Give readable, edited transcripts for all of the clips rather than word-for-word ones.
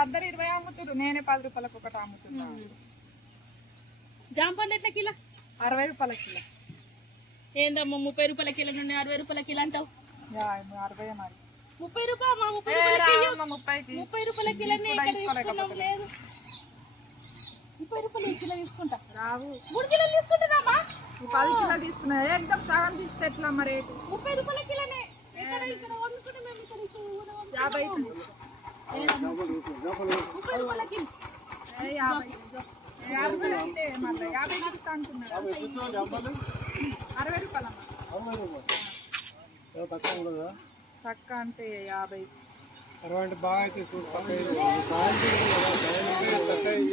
అద్దరు 20 అమ్ముతురు, నేనే 10 రూపాయలకు ఒకటి అమ్ముతున్నా. జాంపండు ఎట్లా కిలో? 60 రూపాయల కిలో. ఏందమ్మా 30 రూపాయల కిలో నుండి 60 రూపాయల కిలో అంటావు? 60 మరి 30 రూపాయలు 30 రూపాయల కిలో లేదు. 30 రూపాయలు కిలో తీసుకుంటా. రావు 3 కిలోలు తీసుకుంటానమ్మా. 10 కిలోలు తీసుకున్నా. ఏకదం సగం తీస్తే ఎట్లా మరి? 30 రూపాయల కిలోనే. ఇక్కడ వండుకుంటే మేము ఇక్కడ 50 రూపాయల కిలో. 50 అంటే మళ్ళీ 50 ఇస్తా అంటున్నారు. 60 రూపాయలు తక్కువ అంటే 50. 60 అంటే బాగా అయితే చూడు పక్క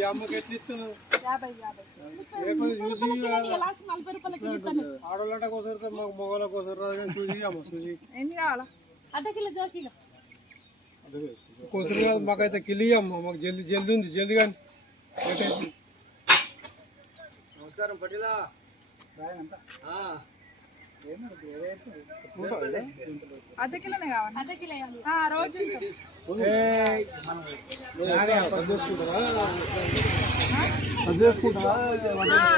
అమ్మకి ఎట్లా ఇస్తున్నావు? 50 లాస్ట్ 40 రూపాయల కిలో ఇస్తాను. ఆడోళ్ళంట కోసరు మాకు మొగల కోసరు రాదు కానీ చూసి అమ్మ చూసి ఎన్ని కావాలా? అర్ధ కిలో దో కిలో కోసరు కాదు మాకైతే కిలి అమ్మ. మాకు జల్దీ జల్దీ ఉంది జల్దీ కానీ. నమస్కారం పటేలా. అర్ధ కిలోనే కావాలి. అర్ధ కిలో రోజు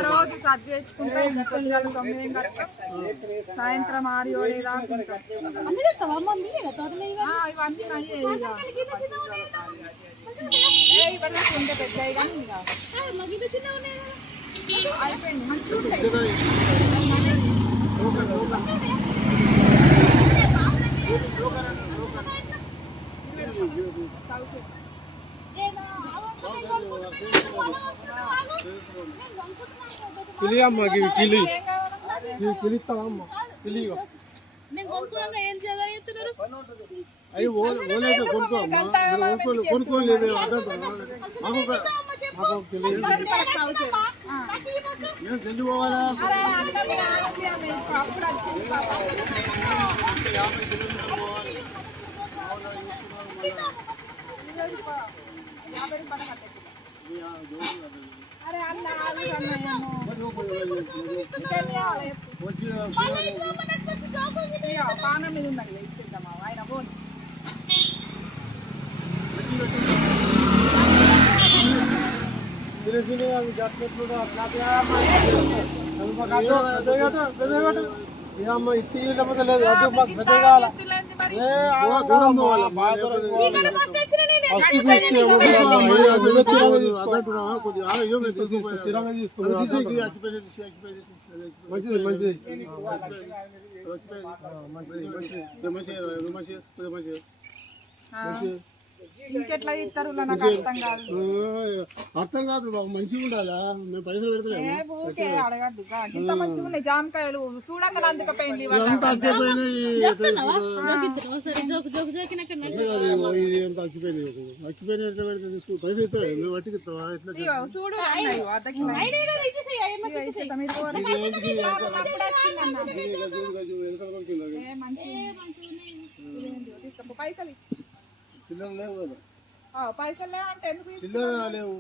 రోజు సర్ది తెచ్చుకుంటాం. సాయంత్రం 6 7 దాకా ఇవన్నీ ఉంటే పెద్దాయి కానీ అయిపోయింది. మంచిగా ఉంటాయి. కిలి అమ్మ కిలి కిలిస్తావమ్మ కిలి. నేను కొనుక్కోగా ఏం చేయాలి? అవి ఓలైతే కొనుక్కో అమ్మ. కొనుక్కోలేదు నేను జల్దీ పోవాలా? 50 పానం మీద ఉండాలి ఇచ్చేద్దామా ఆయన పోనీ. అమ్మ ఇట్టి లేదు మంచిది మంచిది. ఇంకెట్లా ఇస్తారు? నాకు అర్థం కాదు బాబు. మంచిగా ఉండాలా? మేము పైసలు పెడతాము. అడగద్దు. ఇంత మంచిగా ఉన్నాయి జామకాయలు చూడక అందుకపోయింది. పైసలు ఇస్తారు మేము వట్టికి చూడు. పైసలు చిల్లర లేవు కదా? పైసలు లేవు అంటే ఎందుకు? చిల్లర లేవు.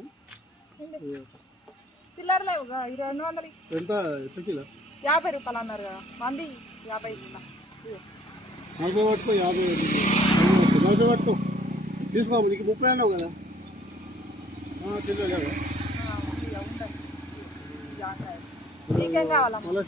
చిల్లర లేవు. 200 ఎంత ఎట్లా కిలో? 50 రూపాయలు అన్నారు కదా మంది. 50 40 పట్టుకో. 40 పట్టుకో తీసుకో. నీకు 30 అన్నావు కదా? చిల్లర లేవు. నీకేం కావాలా? మళ్ళీ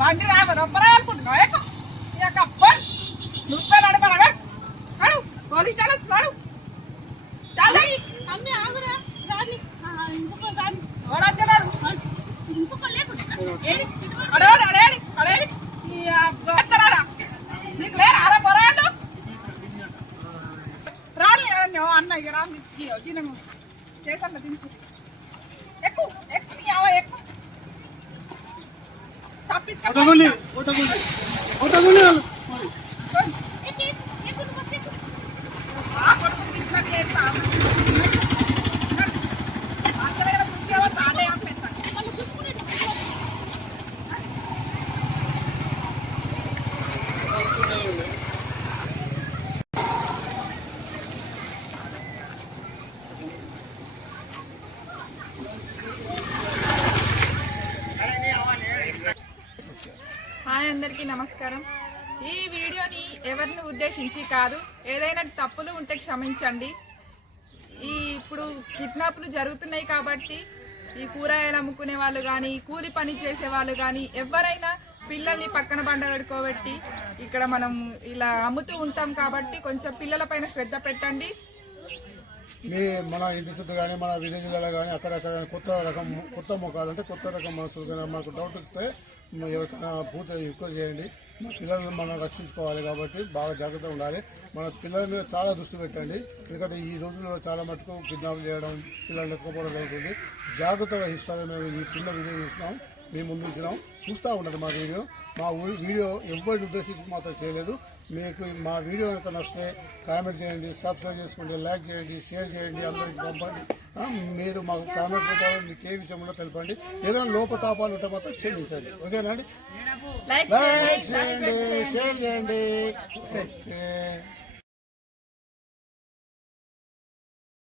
బండి రొప్పరా అనుకుంటున్నావు నువ్వే నడపరా పోలీస్ స్టేషన్ వస్తున్నాడు అమ్మి ఆగురా రాని ఇంకొక రాని ఎవడొచ్చాడు ఇంకొక లేకుండా ఏడి అడేడి నీకు లేరా అలా పొరాడు రాలి అన్న ఇక రా తినము చేసన్న దించు ఎక్కువ ఎక్కువ కొట్టగుండి హాయ్ అందరికీ నమస్కారం. ఈ వీడియోని ఎవరిని ఉద్దేశించి కాదు, ఏదైనా తప్పులు ఉంటే క్షమించండి. ఇప్పుడు కిడ్నాప్లు జరుగుతున్నాయి కాబట్టి ఈ కూరగాయలు అమ్ముకునే వాళ్ళు కానీ, కూలి పని చేసే వాళ్ళు కానీ ఎవరైనా పిల్లల్ని పక్కన బండబెట్టుకోబెట్టి ఇక్కడ మనం ఇలా అమ్ముతూ ఉంటాం కాబట్టి కొంచెం పిల్లల పైన శ్రద్ధ పెట్టండి. మన ఇంటి చుట్టూ కానీ మన విలేజ్లలో కానీ అక్కడక్కడ కొత్త ముఖాలు అంటే కొత్త రకం మనసులు కానీ మాకు డౌట్ వస్తే ఎవరికైనా పూర్తిగా ఎక్కువ చేయండి. మా పిల్లలను మనం రక్షించుకోవాలి కాబట్టి బాగా జాగ్రత్తగా ఉండాలి. మన పిల్లల మీద చాలా దృష్టి పెట్టండి. ఎందుకంటే ఈ రోజుల్లో చాలా మటుకు కిడ్నాప్ చేయడం, పిల్లల్ని ఎత్తుకోవడం జరుగుతుంది. జాగ్రత్తగా వహిస్తారని మేము ఈ చిన్న వీడియో చూస్తున్నాం, మీ ముందు ఉంచినాం. చూస్తూ ఉంటుంది మా వీడియో ఎవరిని ఉద్దేశించి మాత్రం చేయలేదు. మీకు మా వీడియో కనుక నచ్చితే కామెంట్ చేయండి, సబ్స్క్రైబ్ చేసుకోండి, లైక్ చేయండి, షేర్ చేయండి, అందరికి పంపండి. మీరు మాకు కామెంట్ పెట్టాలి, మీకు ఏ విషయంలో తెలపండి. ఏదైనా లోపతాపాలు ఉంటే మాత్రం క్షమించండి. ఓకేనా అండి? లైక్ చేయండి, షేర్ చేయండి. ఓకే.